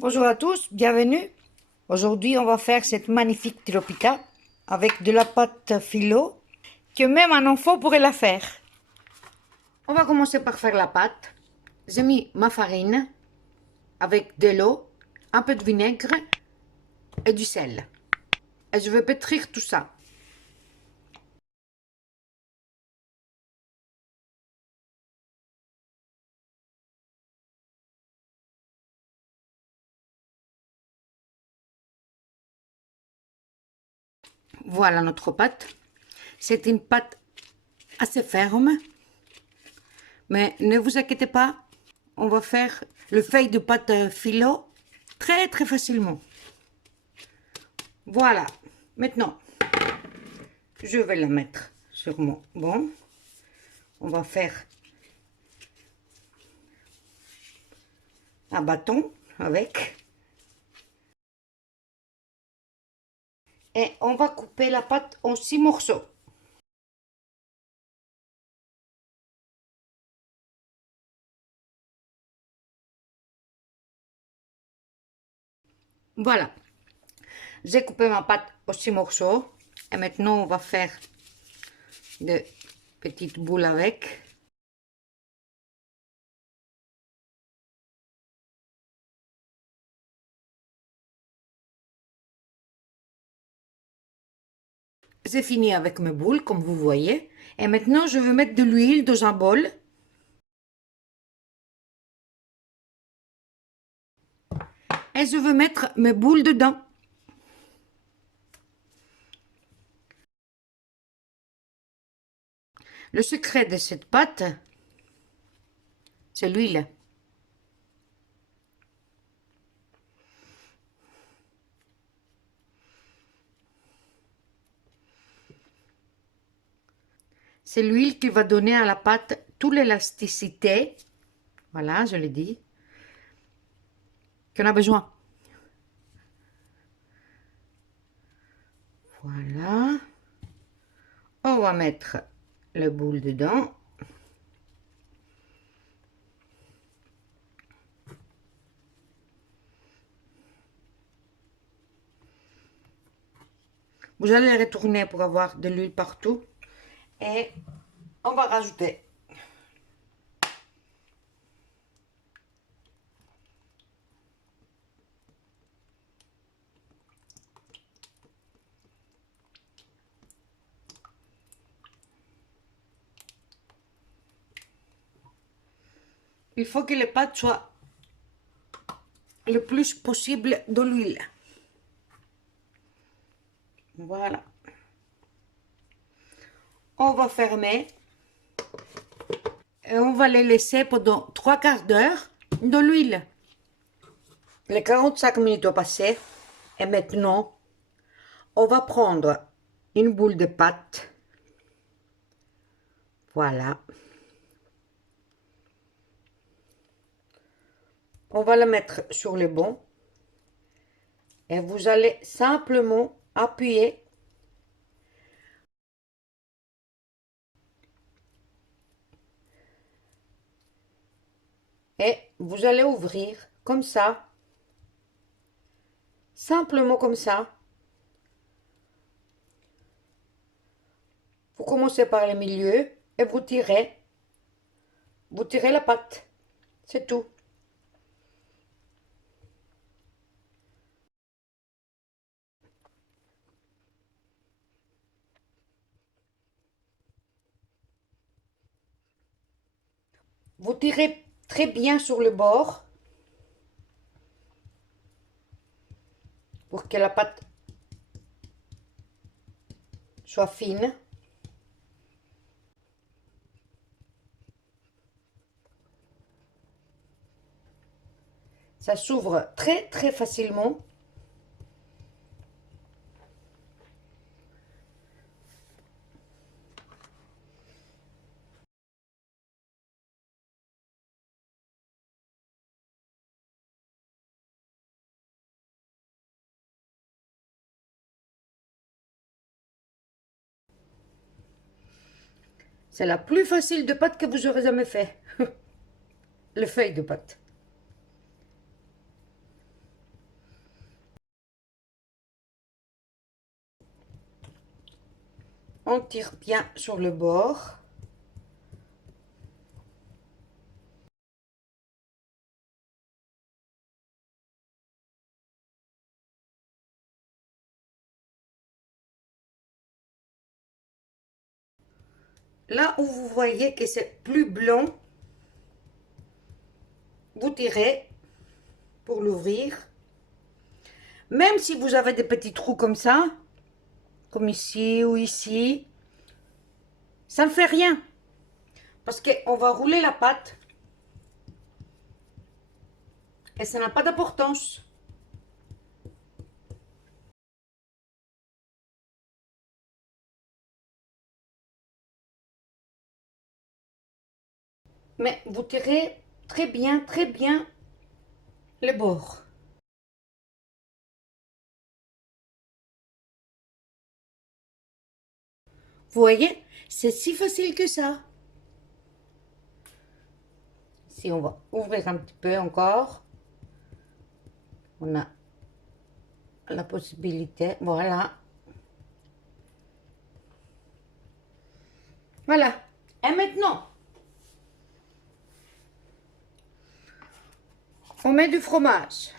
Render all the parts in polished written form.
Bonjour à tous, bienvenue. Aujourd'hui, on va faire cette magnifique tropita avec de la pâte philo que même un enfant pourrait la faire. On va commencer par faire la pâte. J'ai mis ma farine avec de l'eau, un peu de vinaigre et du sel. Et je vais pétrir tout ça. Voilà notre pâte. C'est une pâte assez ferme, mais ne vous inquiétez pas, on va faire le feuille de pâte philo très très facilement. Voilà, maintenant je vais la mettre sur mon bon. On va faire un bâton avec. Et on va couper la pâte en 6 morceaux. Voilà. J'ai coupé ma pâte en 6 morceaux. Et maintenant, on va faire de petites boules avec. C'est fini avec mes boules, comme vous voyez. Et maintenant, je vais mettre de l'huile dans un bol. Et je vais mettre mes boules dedans. Le secret de cette pâte, c'est l'huile. C'est l'huile qui va donner à la pâte toute l'élasticité. Voilà, je l'ai dit. Qu'on a besoin. Voilà. On va mettre le boule dedans. Vous allez retourner pour avoir de l'huile partout. Et on va rajouter il faut que les pâtes soient le plus possible de l'huile. Voilà. On va fermer et on va les laisser pendant 3/4 d'heure dans l'huile. Les 45 minutes ont passé et maintenant on va prendre une boule de pâte. Voilà. On va la mettre sur le bon et vous allez simplement appuyer et vous allez ouvrir comme ça, simplement comme ça. Vous commencez par le milieu et vous tirez la pâte, c'est tout. Vous tirez très bien sur le bord pour que la pâte soit fine. Ça s'ouvre très très facilement. C'est la plus facile de pâte que vous aurez jamais fait. Le feuille de pâte. On tire bien sur le bord. Là où vous voyez que c'est plus blanc, vous tirez pour l'ouvrir. Même si vous avez des petits trous comme ça, comme ici ou ici, ça ne fait rien. Parce qu'on va rouler la pâte et ça n'a pas d'importance. Mais vous tirez très bien les bords. Vous voyez, c'est si facile que ça. Si on va ouvrir un petit peu encore, on a la possibilité, voilà. Voilà. Et maintenant, on met du fromage.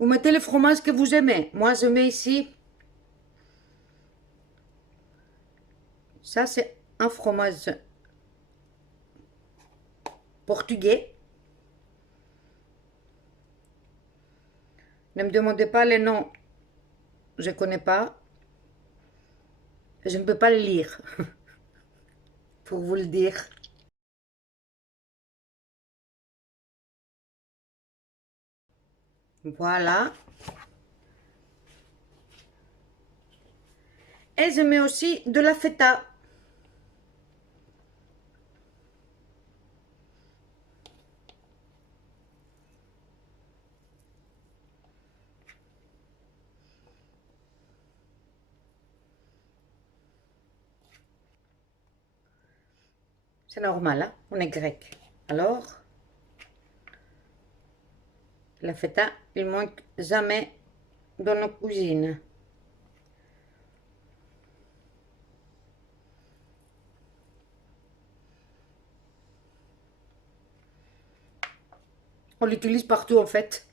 Vous mettez le fromage que vous aimez. Moi, je mets ici. Ça, c'est un fromage portugais. Ne me demandez pas les noms. Je ne connais pas. Je ne peux pas le lire. Pour vous le dire. Voilà. Et je mets aussi de la feta. C'est normal, hein? On est grec. Alors, la feta, il manque jamais dans nos cuisines. On l'utilise partout en fait.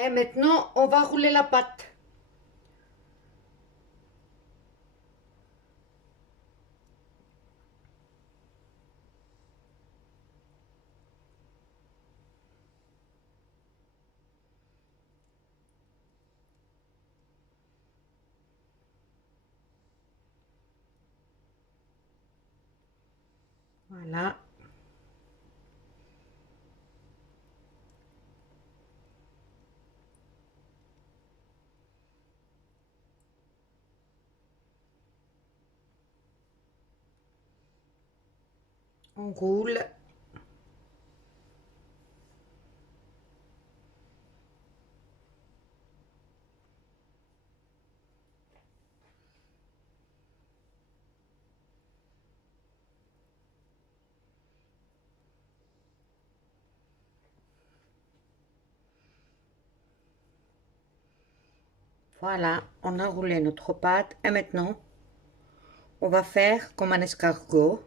Et maintenant, on va rouler la pâte. Voilà. On roule. Voilà, on a roulé notre pâte. Et maintenant, on va faire comme un escargot.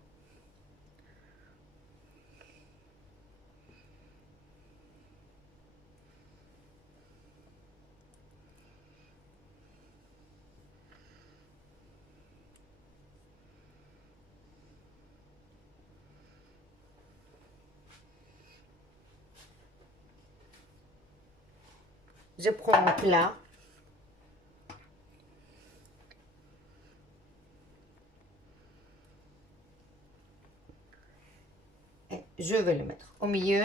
Je prends mon plat. Et je vais le mettre au milieu.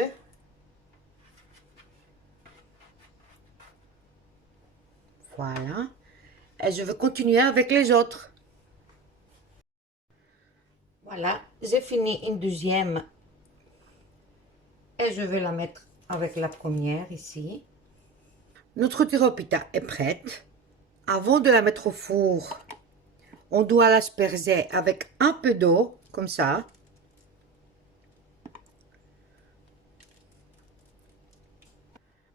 Voilà. Et je vais continuer avec les autres. Voilà, j'ai fini une deuxième. Et je vais la mettre avec la première ici. Notre tyropita est prête. Avant de la mettre au four, on doit l'asperger avec un peu d'eau, comme ça.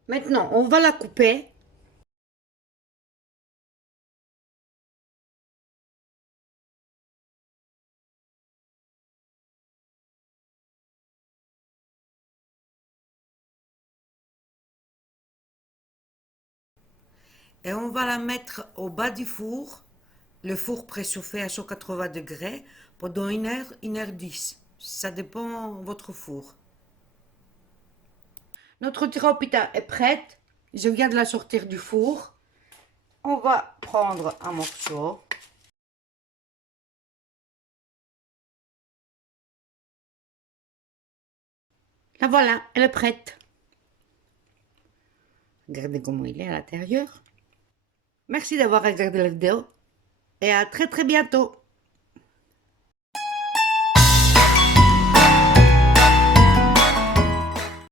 Maintenant, on va la couper. Et on va la mettre au bas du four, le four préchauffé à 180 degrés, pendant 1 heure 10. Ça dépend de votre four. Notre tyropita est prête. Je viens de la sortir du four. On va prendre un morceau. La voilà, elle est prête. Regardez comment il est à l'intérieur. Merci d'avoir regardé la vidéo et à très très bientôt.